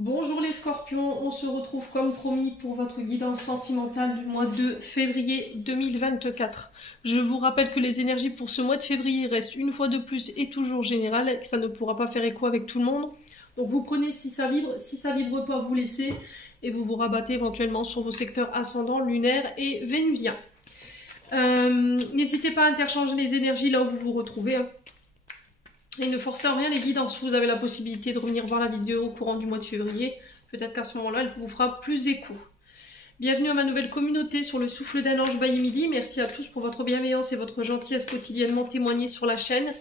Bonjour les scorpions, on se retrouve comme promis pour votre guidance sentimentale du mois de février 2024. Je vous rappelle que les énergies pour ce mois de février restent une fois de plus et toujours générales et que ça ne pourra pas faire écho avec tout le monde. Donc vous prenez si ça vibre pas, vous laissez et vous vous rabattez éventuellement sur vos secteurs ascendants, lunaires et vénusiens. N'hésitez pas à interchanger les énergies là où vous vous retrouvez. Et ne forcez en rien les guidances. Vous avez la possibilité de revenir voir la vidéo au courant du mois de février. Peut-être qu'à ce moment-là, elle vous fera plus écho. Bienvenue à ma nouvelle communauté sur le souffle d'un ange by Emily. Merci à tous pour votre bienveillance et votre gentillesse quotidiennement témoignée sur la chaîne.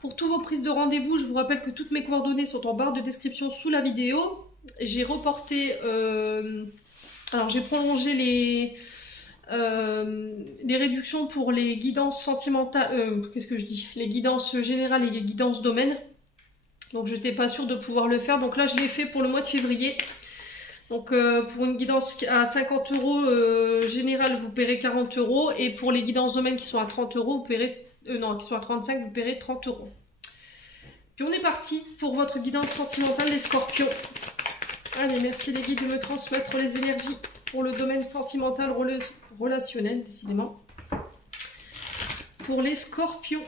Pour tous vos prises de rendez-vous, je vous rappelle que toutes mes coordonnées sont en barre de description sous la vidéo. J'ai reporté... alors j'ai prolongé les réductions pour les guidances sentimentales, les guidances générales et les guidances domaines. Donc je n'étais pas sûre de pouvoir le faire, donc là je l'ai fait pour le mois de février. Donc pour une guidance à 50 € générale, vous paierez 40 € et pour les guidances domaines qui sont à 30 €, vous paierez qui sont à 35, vous paierez 30 €. Puis on est parti pour votre guidance sentimentale des scorpions. Allez, merci les guides de me transmettre les énergies pour le domaine sentimental relationnel, décidément. Pour les scorpions,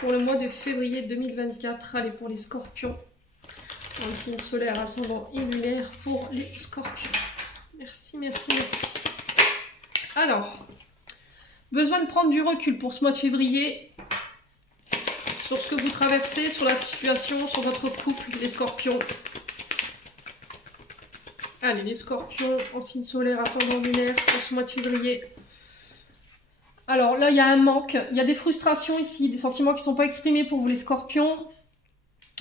pour le mois de février 2024, allez, pour les scorpions, dans le signe solaire, ascendant et lunaire, pour les scorpions. Merci, merci, merci. Alors, besoin de prendre du recul pour ce mois de février, sur ce que vous traversez, sur la situation, sur votre couple, les scorpions. Allez, les scorpions en signe solaire, ascendant lunaire pour ce mois de février. Alors là, il y a un manque, il y a des frustrations ici, des sentiments qui ne sont pas exprimés pour vous les scorpions.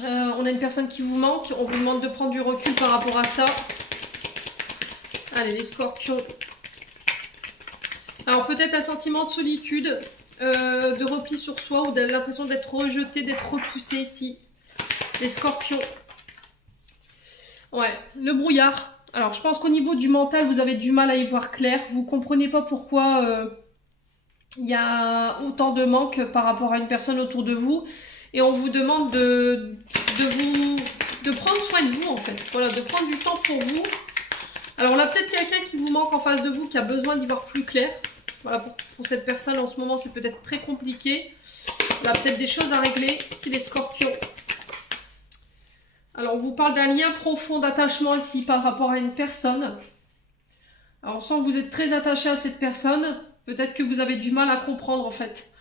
On a une personne qui vous manque, on vous demande de prendre du recul par rapport à ça. Allez, les scorpions. Alors peut-être un sentiment de solitude, de repli sur soi ou l'impression d'être rejeté, d'être repoussé ici. Les scorpions. Ouais, le brouillard. Alors, je pense qu'au niveau du mental, vous avez du mal à y voir clair. Vous ne comprenez pas pourquoi il y a autant de manque par rapport à une personne autour de vous. Et on vous demande de prendre soin de vous, en fait. Voilà, de prendre du temps pour vous. Alors là, peut-être quelqu'un qui vous manque en face de vous, qui a besoin d'y voir plus clair. Voilà, pour cette personne, en ce moment, c'est peut-être très compliqué. Là, peut-être des choses à régler, si les scorpions... Alors, on vous parle d'un lien profond d'attachement ici par rapport à une personne. Alors, on sent que vous êtes très attaché à cette personne. Peut-être que vous avez du mal à comprendre, en fait.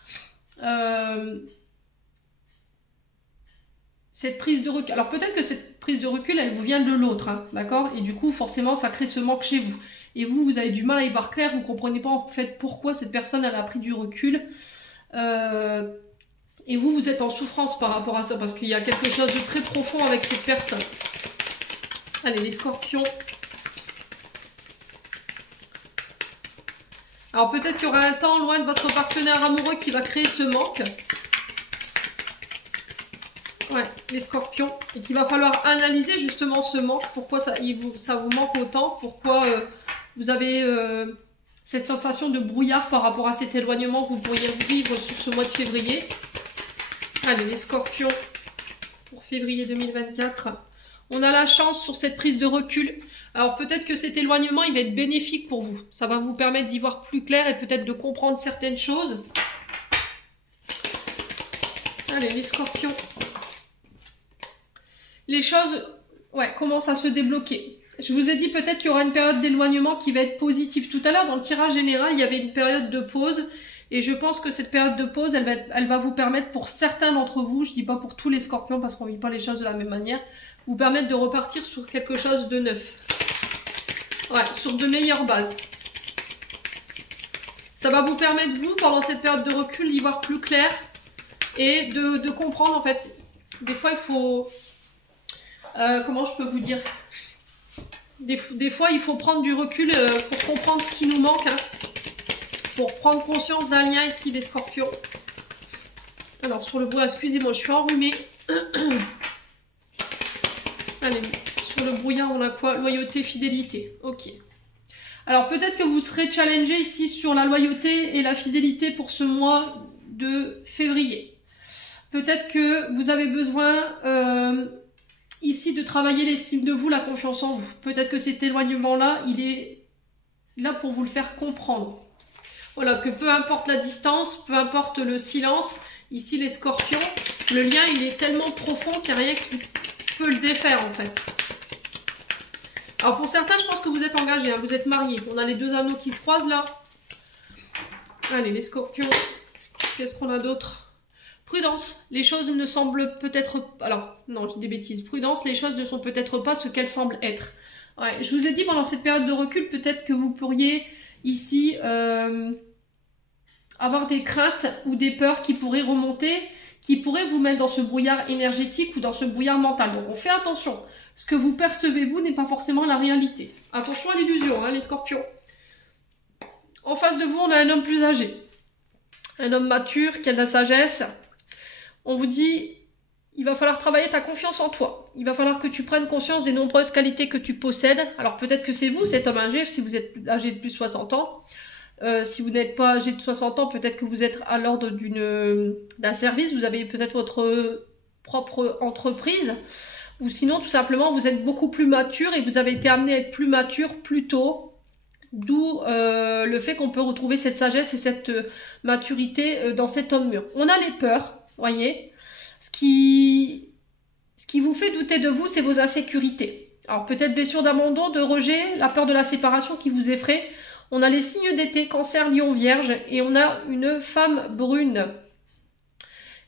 Cette prise de recul. Alors, peut-être que cette prise de recul, elle vous vient de l'autre, hein, d'accord? Et du coup, forcément, ça crée ce manque chez vous. Et vous, vous avez du mal à y voir clair. Vous ne comprenez pas, en fait, pourquoi cette personne, elle a pris du recul. Et vous, vous êtes en souffrance par rapport à ça, parce qu'il y a quelque chose de très profond avec cette personne. Allez, les scorpions. Alors peut-être qu'il y aura un temps loin de votre partenaire amoureux qui va créer ce manque. Ouais, les scorpions. Et qu'il va falloir analyser justement ce manque. Pourquoi ça vous manque autant. Pourquoi vous avez cette sensation de brouillard par rapport à cet éloignement que vous pourriez vivre sur ce mois de février. Allez, les scorpions, pour février 2024. On a la chance sur cette prise de recul. Alors peut-être que cet éloignement, il va être bénéfique pour vous. Ça va vous permettre d'y voir plus clair et peut-être de comprendre certaines choses. Allez, les scorpions. Les choses, ouais, commencent à se débloquer. Je vous ai dit peut-être qu'il y aura une période d'éloignement qui va être positive. Tout à l'heure, dans le tirage général, il y avait une période de pause. Et je pense que cette période de pause, elle va vous permettre pour certains d'entre vous, je dis pas pour tous les scorpions parce qu'on ne vit pas les choses de la même manière, vous permettre de repartir sur quelque chose de neuf. Ouais, sur de meilleures bases. Ça va vous permettre, vous, pendant cette période de recul, d'y voir plus clair et de comprendre, en fait. Des fois, il faut... comment je peux vous dire? Des fois, il faut prendre du recul pour comprendre ce qui nous manque, hein. Pour prendre conscience d'un lien ici des scorpions. Alors sur le brouillard, excusez-moi, je suis enrhumée. Allez, sur le brouillard, on a quoi? Loyauté, fidélité. Ok. Alors peut-être que vous serez challengé ici sur la loyauté et la fidélité pour ce mois de février. Peut-être que vous avez besoin ici de travailler l'estime de vous, la confiance en vous. Peut-être que cet éloignement-là, il est là pour vous le faire comprendre. Voilà, que peu importe la distance, peu importe le silence, ici les scorpions, le lien il est tellement profond qu'il n'y a rien qui peut le défaire en fait. Alors pour certains, je pense que vous êtes engagés, hein, vous êtes mariés. On a les deux anneaux qui se croisent là. Allez, les scorpions, qu'est-ce qu'on a d'autre? Prudence, les choses ne semblent peut-être... Alors, non, je dis des bêtises. Prudence, les choses ne sont peut-être pas ce qu'elles semblent être. Ouais, je vous ai dit pendant cette période de recul, peut-être que vous pourriez ici avoir des craintes ou des peurs qui pourraient remonter, qui pourraient vous mettre dans ce brouillard énergétique ou dans ce brouillard mental. Donc on fait attention. Ce que vous percevez, vous, n'est pas forcément la réalité. Attention à l'illusion, hein, les scorpions. En face de vous, on a un homme plus âgé. Un homme mature, qui a de la sagesse. On vous dit, il va falloir travailler ta confiance en toi. Il va falloir que tu prennes conscience des nombreuses qualités que tu possèdes. Alors peut-être que c'est vous, cet homme âgé, si vous êtes âgé de plus de 60 ans. Si vous n'êtes pas âgé de 60 ans, peut-être que vous êtes à l'ordre d'un service. Vous avez peut-être votre propre entreprise. Ou sinon, tout simplement, vous êtes beaucoup plus mature et vous avez été amené à être plus mature plus tôt. D'où le fait qu'on peut retrouver cette sagesse et cette maturité dans cet homme mûr. On a les peurs, voyez. Ce qui vous fait douter de vous, c'est vos insécurités. Alors peut-être blessure d'abandon, de rejet, la peur de la séparation qui vous effraie. On a les signes d'été, cancer, lion, vierge, et on a une femme brune.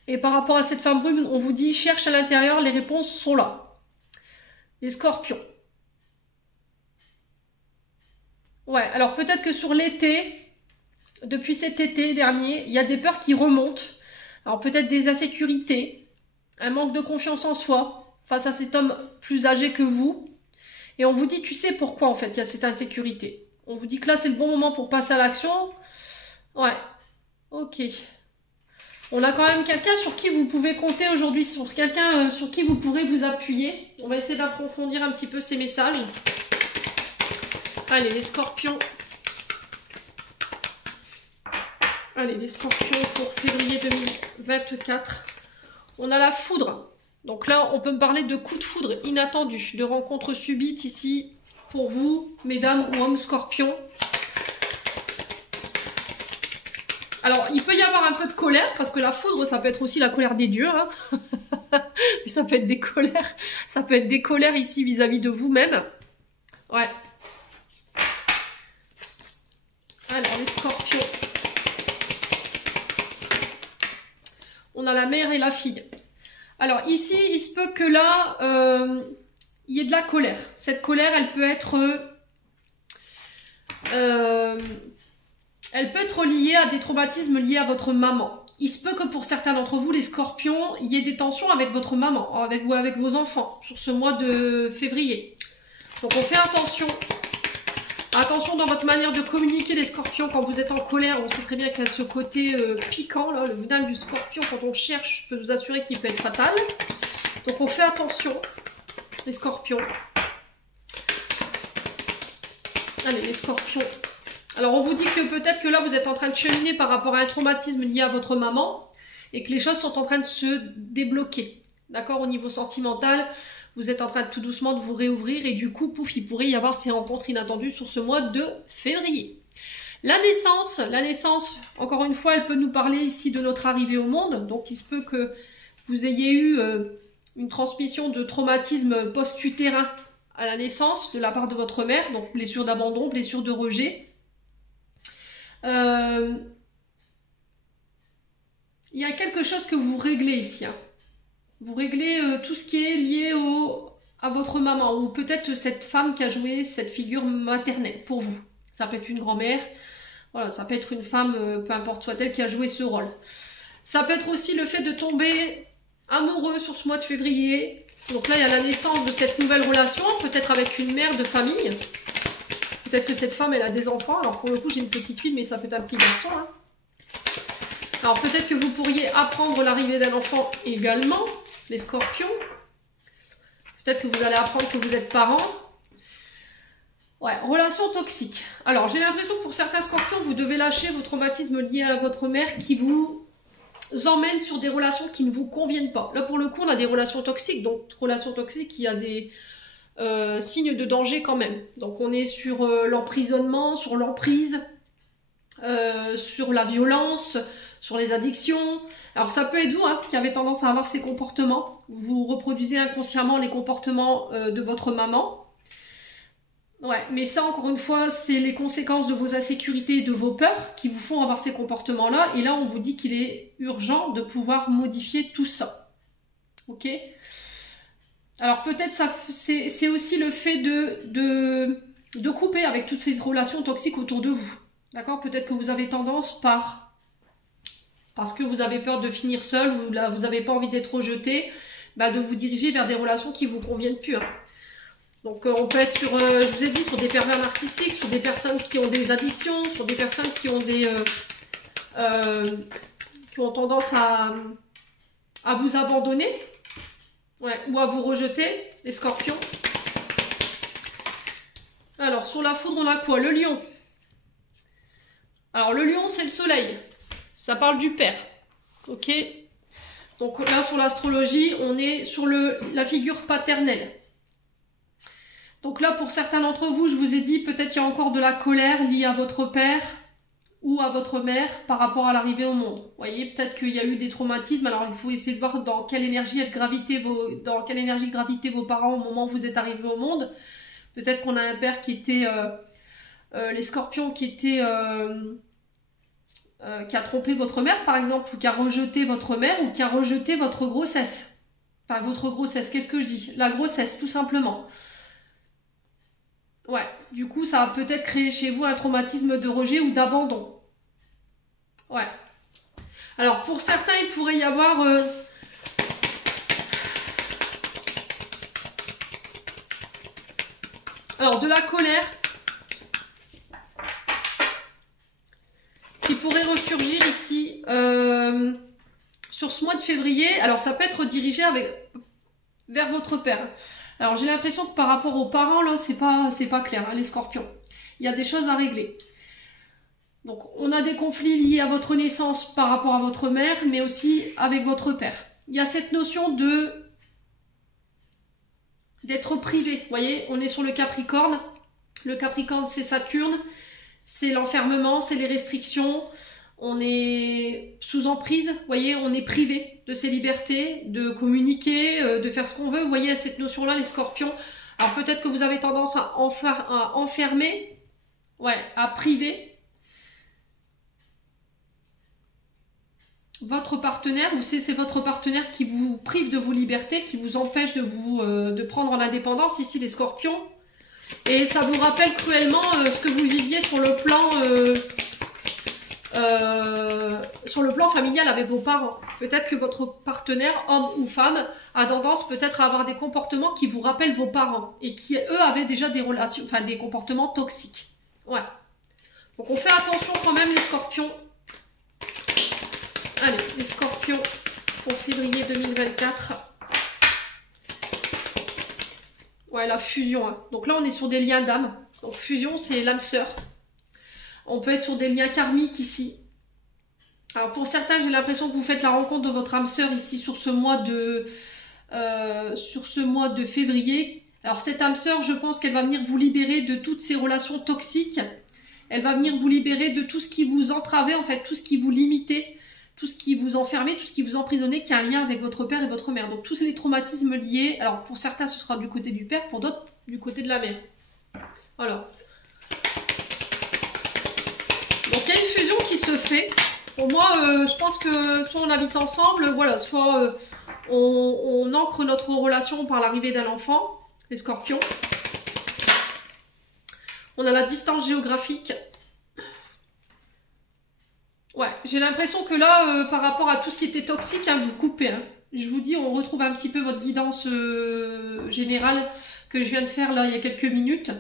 Et par rapport à cette femme brune, on vous dit, cherche à l'intérieur, les réponses sont là. Les scorpions. Ouais, alors peut-être que sur l'été, depuis cet été dernier, il y a des peurs qui remontent. Alors peut-être des insécurités, un manque de confiance en soi face à cet homme plus âgé que vous. Et on vous dit, tu sais pourquoi en fait il y a cette insécurité. On vous dit que là c'est le bon moment pour passer à l'action. Ouais, ok. On a quand même quelqu'un sur qui vous pouvez compter aujourd'hui, sur quelqu'un sur qui vous pourrez vous appuyer. On va essayer d'approfondir un petit peu ces messages. Allez, les scorpions. Allez, les scorpions pour février 2024. On a la foudre. Donc là, on peut me parler de coup de foudre inattendu, de rencontre subite ici pour vous, mesdames ou hommes scorpions. Alors, il peut y avoir un peu de colère, parce que la foudre, ça peut être aussi la colère des dieux. Hein. Mais ça peut être des colères. Ça peut être des colères ici vis-à-vis de vous-même. Ouais. Alors, les scorpions. On a la mère et la fille. Alors, ici, il se peut que là, il y ait de la colère. Cette colère, elle peut être liée à des traumatismes liés à votre maman. Il se peut que pour certains d'entre vous, les scorpions, il y ait des tensions avec votre maman, avec vos enfants, sur ce mois de février. Donc, on fait attention. Attention dans votre manière de communiquer, les scorpions, quand vous êtes en colère. On sait très bien qu'il y a ce côté piquant, là, le venin du scorpion, quand on cherche, je peux vous assurer qu'il peut être fatal. Donc on fait attention, les scorpions. Allez, les scorpions. Alors on vous dit que peut-être que là, vous êtes en train de cheminer par rapport à un traumatisme lié à votre maman et que les choses sont en train de se débloquer. D'accord, au niveau sentimental. Vous êtes en train de tout doucement de vous réouvrir et du coup, pouf, il pourrait y avoir ces rencontres inattendues sur ce mois de février. La naissance, encore une fois, elle peut nous parler ici de notre arrivée au monde. Donc, il se peut que vous ayez eu une transmission de traumatisme post-utérin à la naissance de la part de votre mère. Donc, blessure d'abandon, blessure de rejet. Il y a quelque chose que vous réglez ici, hein. Vous réglez tout ce qui est lié à votre maman ou peut-être cette femme qui a joué cette figure maternelle pour vous. Ça peut être une grand-mère, voilà, ça peut être une femme, peu importe soit-elle, qui a joué ce rôle. Ça peut être aussi le fait de tomber amoureux sur ce mois de février. Donc là, il y a la naissance de cette nouvelle relation, peut-être avec une mère de famille. Peut-être que cette femme, elle a des enfants. Alors pour le coup, j'ai une petite fille, mais ça peut être un petit garçon. Hein. Alors peut-être que vous pourriez apprendre l'arrivée d'un enfant également. Les scorpions, peut-être que vous allez apprendre que vous êtes parents. Ouais, relation toxique. Alors, j'ai l'impression que pour certains scorpions, vous devez lâcher vos traumatismes liés à votre mère qui vous emmène sur des relations qui ne vous conviennent pas. Là, pour le coup, on a des relations toxiques. Donc, relations toxiques, il y a des signes de danger quand même. Donc, on est sur l'emprisonnement, sur l'emprise, sur la violence, sur les addictions. Alors, ça peut être vous qui avez tendance à avoir ces comportements. Vous reproduisez inconsciemment les comportements de votre maman. Ouais, mais ça, encore une fois, c'est les conséquences de vos insécurités et de vos peurs qui vous font avoir ces comportements-là. Et là, on vous dit qu'il est urgent de pouvoir modifier tout ça. Ok? Alors, peut-être ça, c'est aussi le fait de couper avec toutes ces relations toxiques autour de vous. D'accord? Peut-être que vous avez tendance parce que vous avez peur de finir seul ou là, vous n'avez pas envie d'être rejeté, de vous diriger vers des relations qui vous conviennent plus. Donc on peut être sur, je vous ai dit, sur des pervers narcissiques, sur des personnes qui ont des addictions, sur des personnes qui ont qui ont tendance à vous abandonner, ouais, ou à vous rejeter, les scorpions. Alors sur la foudre, on a quoi? Le lion. Alors le lion, c'est le soleil. Ça parle du père. Ok? Donc là, sur l'astrologie, on est sur la figure paternelle. Donc là, pour certains d'entre vous, je vous ai dit, peut-être qu'il y a encore de la colère liée à votre père ou à votre mère par rapport à l'arrivée au monde. Vous voyez, peut-être qu'il y a eu des traumatismes. Alors, il faut essayer de voir dans quelle énergie gravitaient vos parents au moment où vous êtes arrivés au monde. Peut-être qu'on a un père qui était... les scorpions qui a trompé votre mère, par exemple, ou qui a rejeté votre mère, ou qui a rejeté votre grossesse. Enfin, votre grossesse, qu'est-ce que je dis? La grossesse, tout simplement. Ouais, du coup, ça a peut-être créé chez vous un traumatisme de rejet ou d'abandon. Ouais. Alors, pour certains, il pourrait y avoir... Alors, de la colère qui pourrait ressurgir ici sur ce mois de février. Alors, ça peut être dirigé vers votre père. Alors, j'ai l'impression que par rapport aux parents, là, c'est pas clair, les scorpions. Il y a des choses à régler. Donc, on a des conflits liés à votre naissance par rapport à votre mère, mais aussi avec votre père. Il y a cette notion d'être privé. Vous voyez, on est sur le Capricorne. Le Capricorne, c'est Saturne. C'est l'enfermement, c'est les restrictions. On est sous emprise, vous voyez, on est privé de ses libertés, de communiquer, de faire ce qu'on veut. Vous voyez, cette notion-là, les scorpions. Alors peut-être que vous avez tendance à enfermer, ouais, à priver votre partenaire, ou c'est votre partenaire qui vous prive de vos libertés, qui vous empêche de prendre l'indépendance, ici les scorpions. Et ça vous rappelle cruellement ce que vous viviez sur le plan familial avec vos parents. Peut-être que votre partenaire, homme ou femme, a tendance peut-être à avoir des comportements qui vous rappellent vos parents et qui, eux, avaient déjà des relations, enfin des comportements toxiques. Ouais. Donc on fait attention quand même les scorpions. Allez, les scorpions pour février 2024. Ouais, la fusion. Donc là, on est sur des liens d'âme. Donc fusion, c'est l'âme sœur. On peut être sur des liens karmiques ici. Alors pour certains, j'ai l'impression que vous faites la rencontre de votre âme sœur ici sur ce mois de février. Alors cette âme sœur, je pense qu'elle va venir vous libérer de toutes ces relations toxiques. Elle va venir vous libérer de tout ce qui vous entravait, en fait, tout ce qui vous limitait, tout ce qui vous enfermait, tout ce qui vous emprisonnait, qui a un lien avec votre père et votre mère. Donc tous les traumatismes liés, alors pour certains ce sera du côté du père, pour d'autres du côté de la mère. Voilà. Donc il y a une fusion qui se fait. Pour moi, je pense que soit on habite ensemble, voilà, soit on ancre notre relation par l'arrivée d'un enfant, les scorpions. On a la distance géographique. Ouais, j'ai l'impression que là, par rapport à tout ce qui était toxique, vous coupez. Je vous dis, on retrouve un petit peu votre guidance générale que je viens de faire là il y a quelques minutes.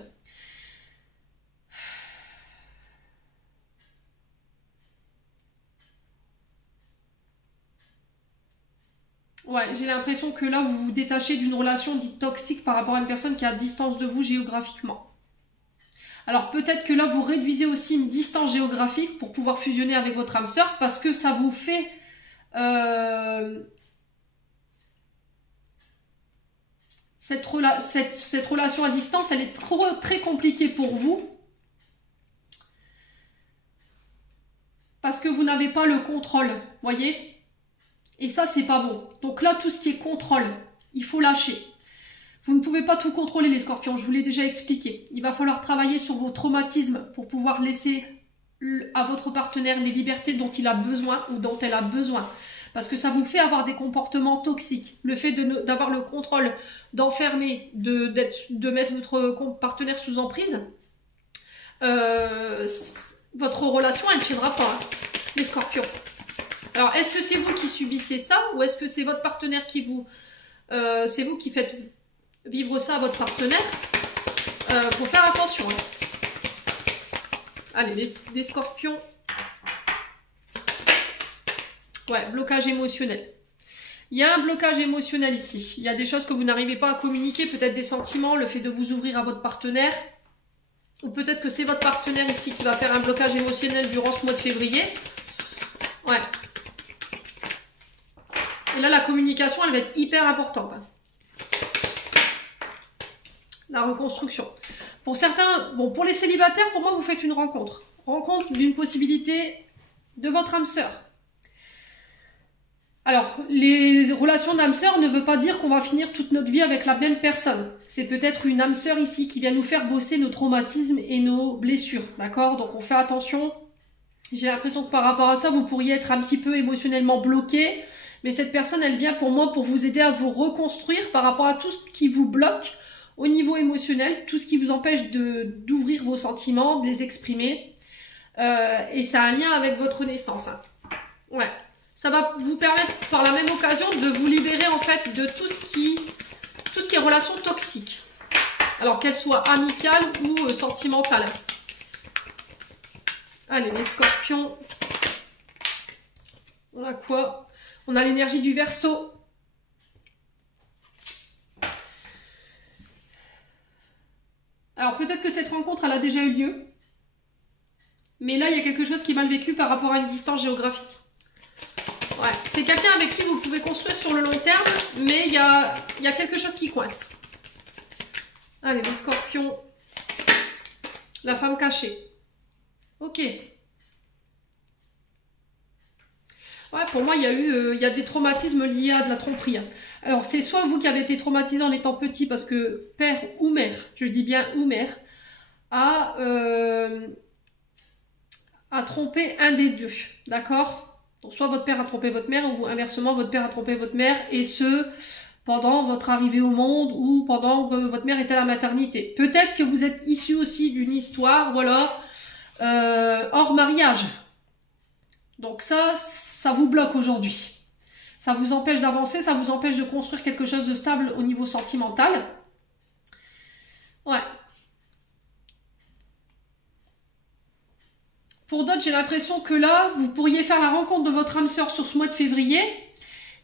Ouais, j'ai l'impression que là, vous vous détachez d'une relation dite toxique par rapport à une personne qui est à distance de vous géographiquement. Alors peut-être que là, vous réduisez aussi une distance géographique pour pouvoir fusionner avec votre âme sœur parce que ça vous fait cette relation à distance, elle est très compliquée pour vous. Parce que vous n'avez pas le contrôle, voyez? Et ça, c'est pas bon. Donc là, tout ce qui est contrôle, il faut lâcher. Vous ne pouvez pas tout contrôler, les scorpions, je vous l'ai déjà expliqué. Il va falloir travailler sur vos traumatismes pour pouvoir laisser à votre partenaire les libertés dont il a besoin ou dont elle a besoin. Parce que ça vous fait avoir des comportements toxiques. Le fait d'avoir le contrôle, d'enfermer, de mettre votre partenaire sous emprise, votre relation, elle ne tiendra pas, hein, les scorpions. Alors, est-ce que c'est vous qui subissez ça ou est-ce que c'est votre partenaire qui vous... c'est vous qui faites vivre ça à votre partenaire? Faut faire attention. Hein. Allez, les scorpions... Ouais, blocage émotionnel. Il y a un blocage émotionnel ici. Il y a des choses que vous n'arrivez pas à communiquer, peut-être des sentiments, le fait de vous ouvrir à votre partenaire. Ou peut-être que c'est votre partenaire ici qui va faire un blocage émotionnel durant ce mois de février. Ouais. Et là, la communication, elle va être hyper importante. La reconstruction. Pour certains, bon, pour les célibataires, pour moi, vous faites une rencontre. Rencontre d'une possibilité de votre âme sœur. Alors, les relations d'âme sœur ne veut pas dire qu'on va finir toute notre vie avec la même personne. C'est peut-être une âme sœur ici qui vient nous faire bosser nos traumatismes et nos blessures, d'accord? Donc on fait attention. J'ai l'impression que par rapport à ça, vous pourriez être un petit peu émotionnellement bloqué. Mais cette personne, elle vient pour moi pour vous aider à vous reconstruire par rapport à tout ce qui vous bloque au niveau émotionnel, tout ce qui vous empêche d'ouvrir vos sentiments, de les exprimer. Et ça a un lien avec votre naissance. Hein. Ouais. Ça va vous permettre par la même occasion de vous libérer en fait de tout ce qui est relation toxique. Alors qu'elle soit amicale ou sentimentale. Allez, les scorpions. On a quoi? On a l'énergie du Verseau. Alors peut-être que cette rencontre elle a déjà eu lieu. Mais là il y a quelque chose qui est mal vécu par rapport à une distance géographique. Ouais, c'est quelqu'un avec qui vous pouvez construire sur le long terme, mais il y a quelque chose qui coince. Allez, les scorpions. La femme cachée. Ok. Ouais, pour moi, il y a des traumatismes liés à de la tromperie. Alors, c'est soit vous qui avez été traumatisé en étant petit, parce que père ou mère, je dis bien ou mère, a trompé un des deux. D'accord ? Soit votre père a trompé votre mère, ou inversement, votre père a trompé votre mère, et ce, pendant votre arrivée au monde, ou pendant que votre mère était à la maternité. Peut-être que vous êtes issu aussi d'une histoire, voilà, hors mariage. Donc ça vous bloque aujourd'hui. Ça vous empêche d'avancer, ça vous empêche de construire quelque chose de stable au niveau sentimental. Ouais. Pour d'autres, j'ai l'impression que là, vous pourriez faire la rencontre de votre âme sœur sur ce mois de février,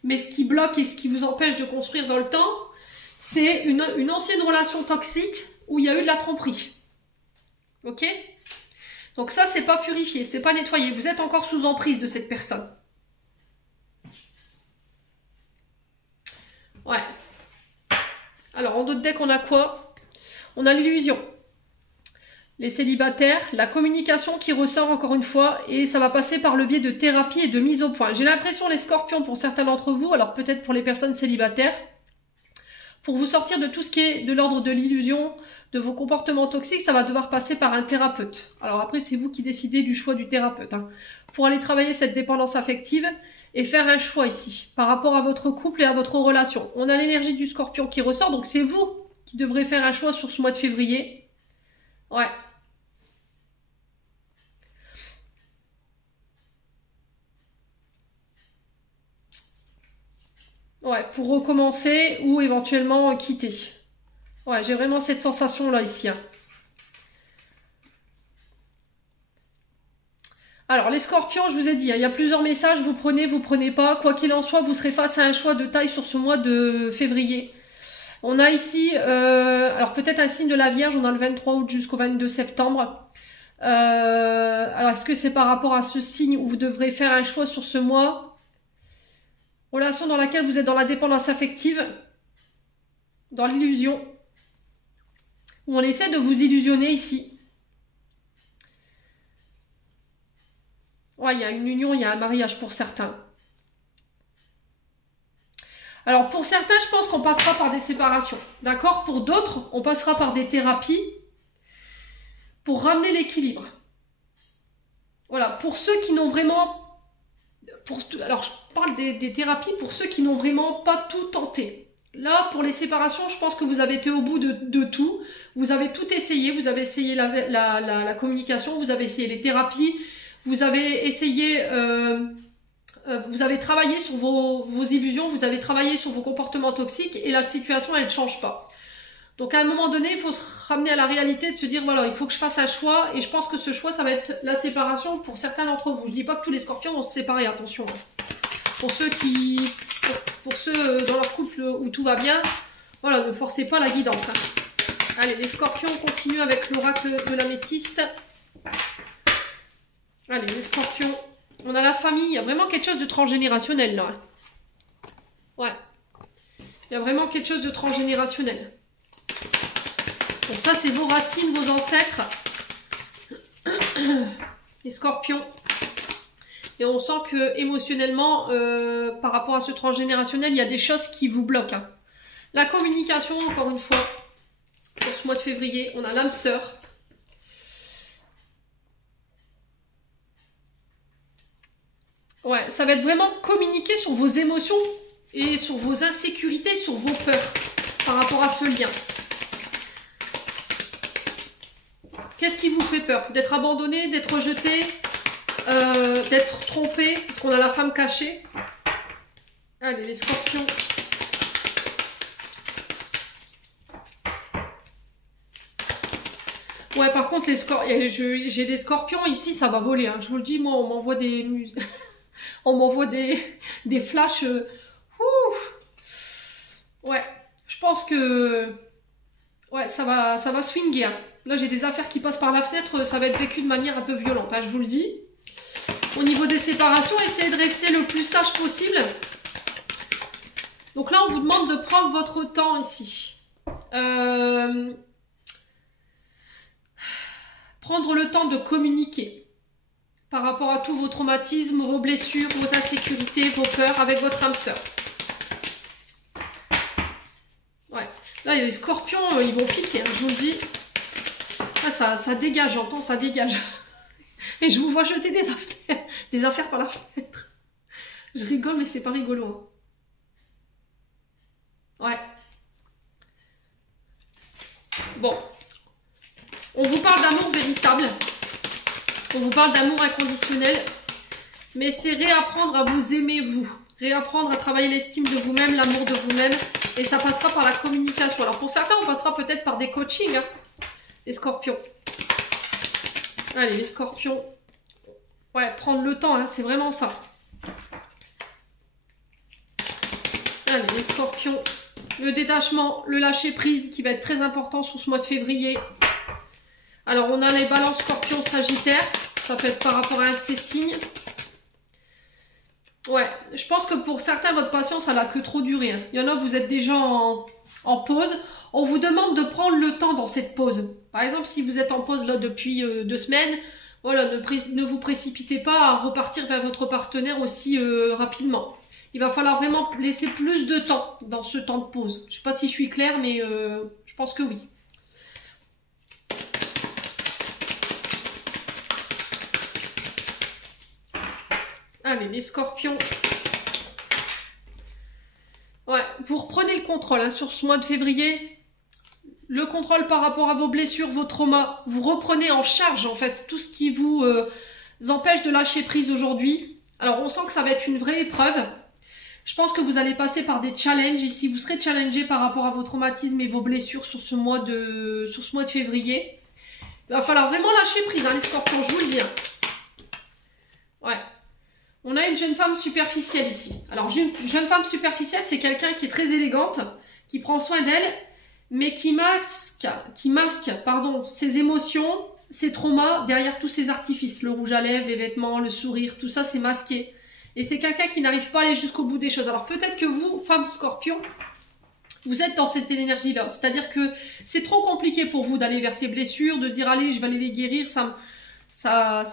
mais ce qui bloque et ce qui vous empêche de construire dans le temps, c'est une ancienne relation toxique où il y a eu de la tromperie. Ok? Donc ça, c'est pas purifié, c'est pas nettoyé. Vous êtes encore sous emprise de cette personne. Ouais. Alors, en d'autres decks, on a quoi? On a l'illusion. Les célibataires, la communication qui ressort encore une fois, et ça va passer par le biais de thérapie et de mise au point. J'ai l'impression, les scorpions, pour certains d'entre vous, alors peut-être pour les personnes célibataires, pour vous sortir de tout ce qui est de l'ordre de l'illusion, de vos comportements toxiques, ça va devoir passer par un thérapeute. Alors après, c'est vous qui décidez du choix du thérapeute. Hein, pour aller travailler cette dépendance affective et faire un choix ici, par rapport à votre couple et à votre relation. On a l'énergie du scorpion qui ressort, donc c'est vous qui devrez faire un choix sur ce mois de février. Ouais. Ouais, pour recommencer ou éventuellement quitter. Ouais, j'ai vraiment cette sensation-là ici. Hein. Alors, les scorpions, je vous ai dit, il y a plusieurs messages, vous prenez pas. Quoi qu'il en soit, vous serez face à un choix de taille sur ce mois de février. On a ici, alors peut-être un signe de la Vierge, on a le 23 août jusqu'au 22 septembre. Alors, est-ce que c'est par rapport à ce signe où vous devrez faire un choix sur ce mois ? Relation dans laquelle vous êtes dans la dépendance affective, dans l'illusion, où on essaie de vous illusionner ici. Ouais, il y a une union, il y a un mariage pour certains. Alors pour certains, je pense qu'on passera par des séparations. D'accord? Pour d'autres, on passera par des thérapies pour ramener l'équilibre. Voilà, pour ceux qui n'ont vraiment... alors je parle des thérapies pour ceux qui n'ont vraiment pas tout tenté. Là, pour les séparations, je pense que vous avez été au bout de tout. Vous avez tout essayé. Vous avez essayé la communication, vous avez essayé les thérapies, vous avez essayé... vous avez travaillé sur vos illusions, vous avez travaillé sur vos comportements toxiques et la situation, elle ne change pas. Donc à un moment donné, il faut se ramener à la réalité, de se dire, voilà, il faut que je fasse un choix et je pense que ce choix, ça va être la séparation pour certains d'entre vous. Je ne dis pas que tous les scorpions vont se séparer, attention. Pour ceux pour ceux dans leur couple où tout va bien, voilà, ne forcez pas la guidance. Hein. Allez, les scorpions, on continue avec l'oracle de l'améthyste. Allez, les scorpions. On a la famille, il y a vraiment quelque chose de transgénérationnel là. Ouais. Il y a vraiment quelque chose de transgénérationnel. Donc ça, c'est vos racines, vos ancêtres. Les scorpions. Et on sent que émotionnellement, par rapport à ce transgénérationnel, il y a des choses qui vous bloquent. Hein. La communication, encore une fois, pour ce mois de février, on a l'âme sœur. Ouais, ça va être vraiment communiquer sur vos émotions et sur vos insécurités, sur vos peurs par rapport à ce lien. Qu'est-ce qui vous fait peur? D'être abandonné, d'être rejeté, d'être trompé, parce qu'on a la femme cachée. Allez, les scorpions. Ouais, par contre, j'ai des scorpions ici, ça va voler. Hein. Je vous le dis, moi, on m'envoie des on m'envoie des flashs. Ouais, je pense que ouais, ça va swinguer. Hein. Là, j'ai des affaires qui passent par la fenêtre, ça va être vécu de manière un peu violente, hein, je vous le dis. Au niveau des séparations, essayez de rester le plus sage possible. Donc là, on vous demande de prendre votre temps ici. Prendre le temps de communiquer par rapport à tous vos traumatismes, vos blessures, vos insécurités, vos peurs avec votre âme sœur. Ouais. Là, il y a les scorpions, ils vont piquer, hein, je vous le dis. Ah, ça dégage, j'entends, ça dégage. Et je vous vois jeter des affaires par la fenêtre. Je rigole, mais c'est pas rigolo. Hein. Ouais. Bon. On vous parle d'amour véritable. On vous parle d'amour inconditionnel. Mais c'est réapprendre à vous aimer, vous. Réapprendre à travailler l'estime de vous-même, l'amour de vous-même. Et ça passera par la communication. Alors pour certains, on passera peut-être par des coachings. Hein. Les scorpions. Allez, les scorpions. Ouais, prendre le temps, hein, c'est vraiment ça. Allez, les scorpions. Le détachement, le lâcher-prise qui va être très important sur ce mois de février. Alors, on a les balances scorpions sagittaires. Ça peut être par rapport à un de ces signes. Ouais, je pense que pour certains, votre patience, elle a que trop duré. Hein. Il y en a, vous êtes déjà en pause. On vous demande de prendre le temps dans cette pause. Par exemple, si vous êtes en pause là depuis 2 semaines, voilà, ne vous précipitez pas à repartir vers votre partenaire aussi rapidement. Il va falloir vraiment laisser plus de temps dans ce temps de pause. Je ne sais pas si je suis claire, mais je pense que oui. Allez, les scorpions. Ouais, vous reprenez le contrôle hein, sur ce mois de février. Le contrôle par rapport à vos blessures, vos traumas. Vous reprenez en charge, en fait, tout ce qui vous empêche de lâcher prise aujourd'hui. Alors, on sent que ça va être une vraie épreuve. Je pense que vous allez passer par des challenges ici. Vous serez challengé par rapport à vos traumatismes et vos blessures sur ce mois de février. Il va falloir vraiment lâcher prise, hein, les scorpions, je vous le dis. Hein. Ouais. On a une jeune femme superficielle ici. Alors, une jeune femme superficielle, c'est quelqu'un qui est très élégante, qui prend soin d'elle, mais qui masque ses émotions, ses traumas derrière tous ces artifices. Le rouge à lèvres, les vêtements, le sourire, tout ça, c'est masqué. Et c'est quelqu'un qui n'arrive pas à aller jusqu'au bout des choses. Alors peut-être que vous, femme scorpion, vous êtes dans cette énergie-là. C'est-à-dire que c'est trop compliqué pour vous d'aller vers ces blessures, de se dire allez, je vais aller les guérir, ça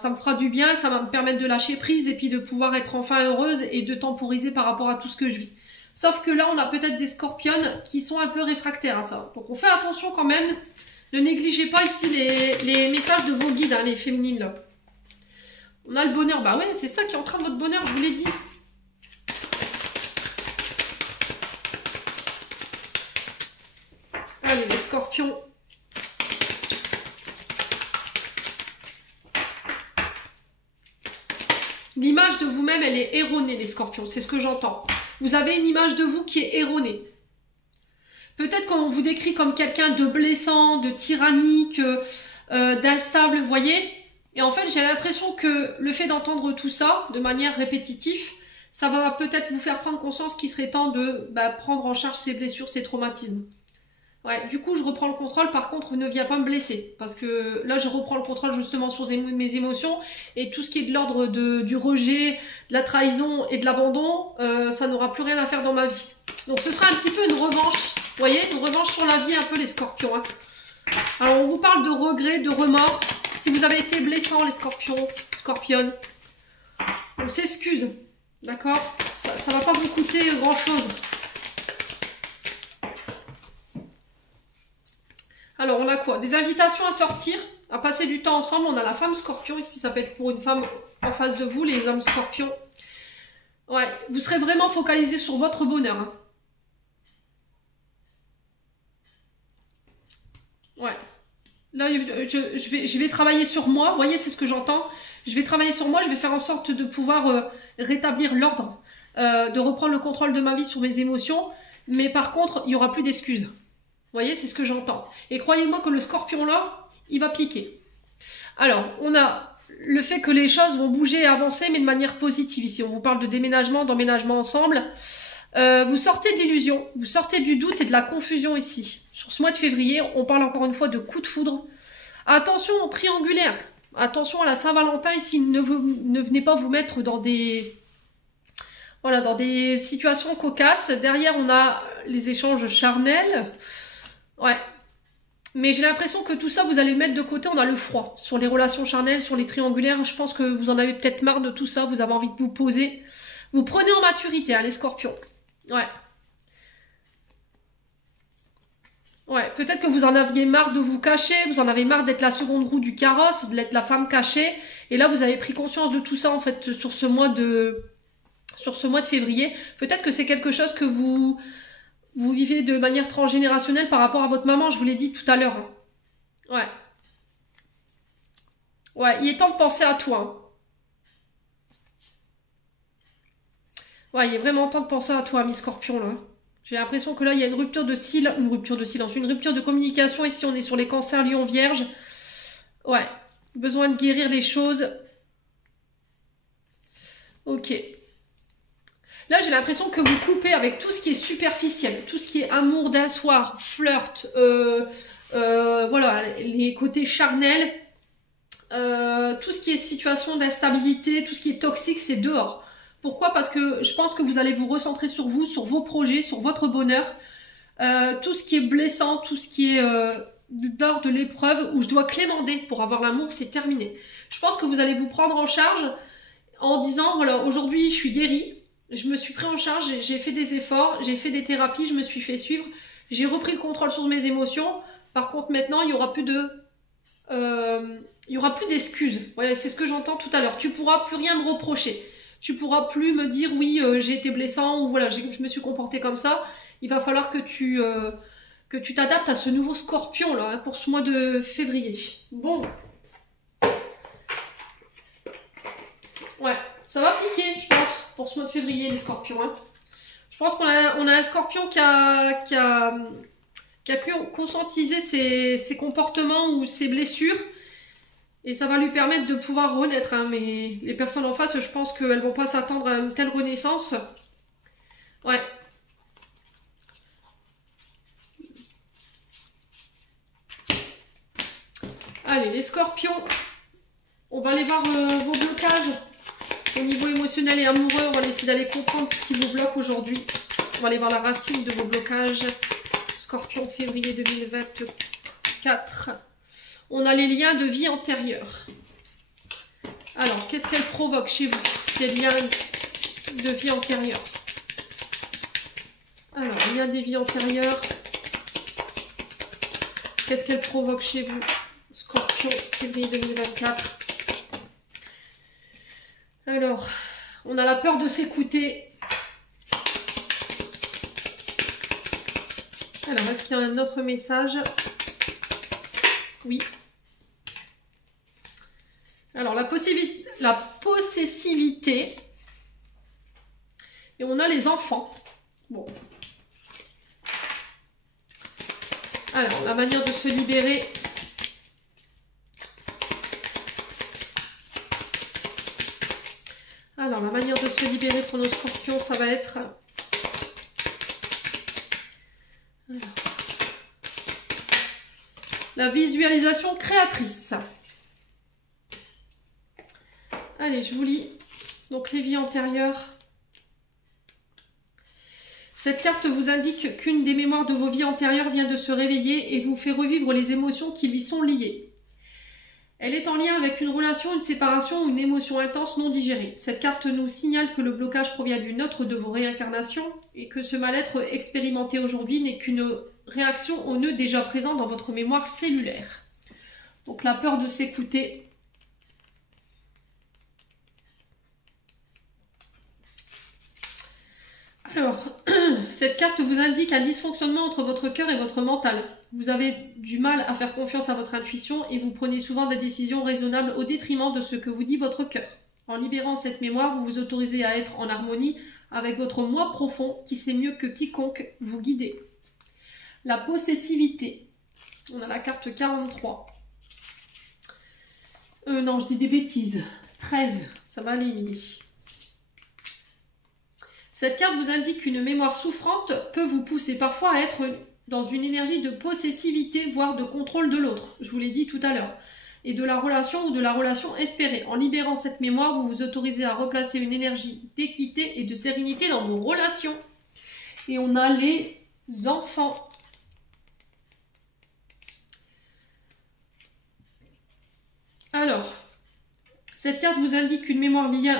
me fera du bien, ça va me permettre de lâcher prise et puis de pouvoir être enfin heureuse et de temporiser par rapport à tout ce que je vis. Sauf que là, on a peut-être des scorpionnes qui sont un peu réfractaires à ça. Donc on fait attention quand même. Ne négligez pas ici les messages de vos guides, hein, les féminines là. On a le bonheur. Bah ouais, c'est ça qui entrave votre bonheur, je vous l'ai dit. Allez, les scorpions. L'image de vous-même, elle est erronée, les scorpions. C'est ce que j'entends. Vous avez une image de vous qui est erronée. Peut-être qu'on vous décrit comme quelqu'un de blessant, de tyrannique, d'instable, vous voyez? Et en fait, j'ai l'impression que le fait d'entendre tout ça de manière répétitive, ça va peut-être vous faire prendre conscience qu'il serait temps de prendre en charge ces blessures, ces traumatismes. Ouais, du coup, je reprends le contrôle. Par contre, ne viens pas me blesser. Parce que là, je reprends le contrôle justement sur mes émotions. Et tout ce qui est de l'ordre du rejet, de la trahison et de l'abandon, ça n'aura plus rien à faire dans ma vie. Donc, ce sera un petit peu une revanche. Vous voyez, une revanche sur la vie, un peu les scorpions. Hein. Alors, on vous parle de regrets, de remords. Si vous avez été blessant, les scorpions, scorpionnes, on s'excuse. D'accord? Ça ne va pas vous coûter grand-chose. Alors, on a quoi? Des invitations à sortir, à passer du temps ensemble. On a la femme scorpion. Ici, ça peut être pour une femme en face de vous, les hommes scorpions. Ouais, vous serez vraiment focalisé sur votre bonheur. Hein. Ouais. Là, je vais travailler sur moi. Vous voyez, c'est ce que j'entends. Je vais travailler sur moi. Je vais faire en sorte de pouvoir rétablir l'ordre, de reprendre le contrôle de ma vie sur mes émotions. Mais par contre, il n'y aura plus d'excuses. Vous voyez, c'est ce que j'entends. Et croyez-moi que le scorpion là, il va piquer. Alors, on a le fait que les choses vont bouger et avancer, mais de manière positive. Ici, on vous parle de déménagement, d'emménagement ensemble. Vous sortez de l'illusion, vous sortez du doute et de la confusion ici. Sur ce mois de février, on parle encore une fois de coup de foudre. Attention au triangulaire. Attention à la Saint-Valentin ici. Ne venez pas vous mettre dans des... Voilà, dans des situations cocasses. Derrière, on a les échanges charnels. Ouais. Mais j'ai l'impression que tout ça, vous allez le mettre de côté. On a le froid sur les relations charnelles, sur les triangulaires. Je pense que vous en avez peut-être marre de tout ça. Vous avez envie de vous poser. Vous prenez en maturité, hein, les scorpions. Ouais. Ouais, peut-être que vous en aviez marre de vous cacher. Vous en avez marre d'être la seconde roue du carrosse, d'être la femme cachée. Et là, vous avez pris conscience de tout ça, en fait, sur ce mois de février. Peut-être que c'est quelque chose que vous vivez de manière transgénérationnelle par rapport à votre maman, je vous l'ai dit tout à l'heure. Hein. Ouais. Ouais, il est temps de penser à toi. Hein. Ouais, il est vraiment temps de penser à toi, mi Scorpion, là. J'ai l'impression que là, il y a une rupture de silence, une rupture de communication. Ici, on est sur les cancers, lion, vierge. Ouais, besoin de guérir les choses. Ok. Là, j'ai l'impression que vous coupez avec tout ce qui est superficiel, tout ce qui est amour d'un soir, flirt, voilà, les côtés charnels, tout ce qui est situation d'instabilité, tout ce qui est toxique, c'est dehors. Pourquoi? Parce que je pense que vous allez vous recentrer sur vous, sur vos projets, sur votre bonheur. Tout ce qui est blessant, tout ce qui est d'ordre de l'épreuve, où je dois clémenter pour avoir l'amour, c'est terminé. Je pense que vous allez vous prendre en charge en disant, voilà, aujourd'hui, je suis guérie. Je me suis pris en charge, j'ai fait des efforts, j'ai fait des thérapies, je me suis fait suivre, j'ai repris le contrôle sur mes émotions. Par contre, maintenant, il y aura plus d'excuses. Ouais, c'est ce que j'entends tout à l'heure. Tu pourras plus rien me reprocher. Tu pourras plus me dire oui, j'ai été blessant ou voilà, je me suis comporté comme ça. Il va falloir que tu t'adaptes à ce nouveau scorpion là, hein, pour ce mois de février. Bon. Ouais. Ça va piquer, je pense, pour ce mois de février, les scorpions. Hein. Je pense qu'on a un scorpion qui a conscientisé ses comportements ou ses blessures. Et ça va lui permettre de pouvoir renaître. Hein. Mais les personnes en face, je pense qu'elles ne vont pas s'attendre à une telle renaissance. Ouais. Allez, les scorpions. On va aller voir vos blocages. Au niveau émotionnel et amoureux, on va essayer d'aller comprendre ce qui vous bloque aujourd'hui. On va aller voir la racine de vos blocages. Scorpion, février 2024. On a les liens de vie antérieure. Alors, qu'est-ce qu'elle provoque chez vous, ces liens de vie antérieure? Alors, liens des vies antérieures. Qu'est-ce qu'elle provoque chez vous, Scorpion, février 2024? Alors, on a la peur de s'écouter. Alors, est-ce qu'il y a un autre message? Oui. Alors, la possessivité. Et on a les enfants. Bon. Alors, la manière de se libérer. Alors, la manière de se libérer pour nos scorpions, ça va être... Alors, la visualisation créatrice. Allez, je vous lis. Donc, les vies antérieures. Cette carte vous indique qu'une des mémoires de vos vies antérieures vient de se réveiller et vous fait revivre les émotions qui lui sont liées. Elle est en lien avec une relation, une séparation ou une émotion intense non digérée. Cette carte nous signale que le blocage provient d'une autre de vos réincarnations et que ce mal-être expérimenté aujourd'hui n'est qu'une réaction aux nœuds déjà présents dans votre mémoire cellulaire. Donc la peur de s'écouter. Alors, cette carte vous indique un dysfonctionnement entre votre cœur et votre mental. Vous avez du mal à faire confiance à votre intuition et vous prenez souvent des décisions raisonnables au détriment de ce que vous dit votre cœur. En libérant cette mémoire, vous vous autorisez à être en harmonie avec votre moi profond qui sait mieux que quiconque vous guider. La possessivité. On a la carte 43. Non, je dis des bêtises. 13. Ça va aller, Émilie. Cette carte vous indique qu'une mémoire souffrante peut vous pousser parfois à être dans une énergie de possessivité, voire de contrôle de l'autre. Je vous l'ai dit tout à l'heure. Et de la relation ou de la relation espérée. En libérant cette mémoire, vous vous autorisez à replacer une énergie d'équité et de sérénité dans vos relations. Et on a les enfants. Alors, cette carte vous indique qu'une mémoire liée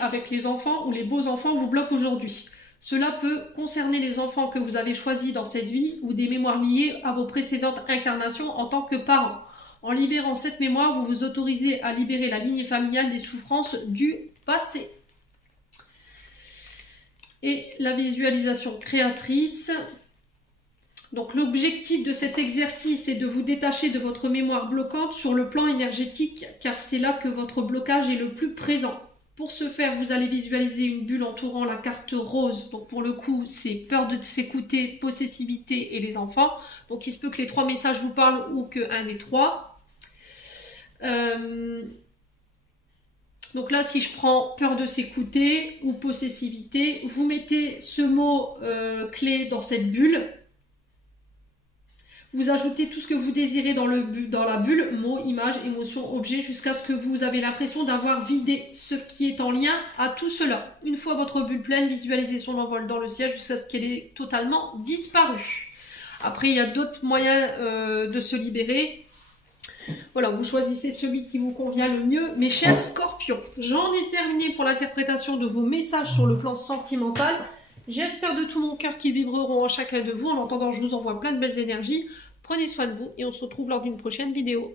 avec les enfants ou les beaux enfants vous bloque aujourd'hui. Cela peut concerner les enfants que vous avez choisis dans cette vie ou des mémoires liées à vos précédentes incarnations en tant que parents. En libérant cette mémoire, vous vous autorisez à libérer la lignée familiale des souffrances du passé. Et la visualisation créatrice. Donc l'objectif de cet exercice est de vous détacher de votre mémoire bloquante sur le plan énergétique, car c'est là que votre blocage est le plus présent. Pour ce faire, vous allez visualiser une bulle entourant la carte rose. Donc pour le coup, c'est peur de s'écouter, possessivité et les enfants. Donc il se peut que les trois messages vous parlent ou qu'un des trois. Donc là, si je prends peur de s'écouter ou possessivité, vous mettez ce mot clé dans cette bulle. Vous ajoutez tout ce que vous désirez dans la bulle, mots, images, émotions, objets, jusqu'à ce que vous avez l'impression d'avoir vidé ce qui est en lien à tout cela. Une fois votre bulle pleine, visualisez son envol dans le ciel jusqu'à ce qu'elle ait totalement disparu. Après, il y a d'autres moyens de se libérer. Voilà, vous choisissez celui qui vous convient le mieux. Mes chers scorpions, j'en ai terminé pour l'interprétation de vos messages sur le plan sentimental. J'espère de tout mon cœur qu'ils vibreront en chacun de vous. En attendant, je vous envoie plein de belles énergies. Prenez soin de vous et on se retrouve lors d'une prochaine vidéo.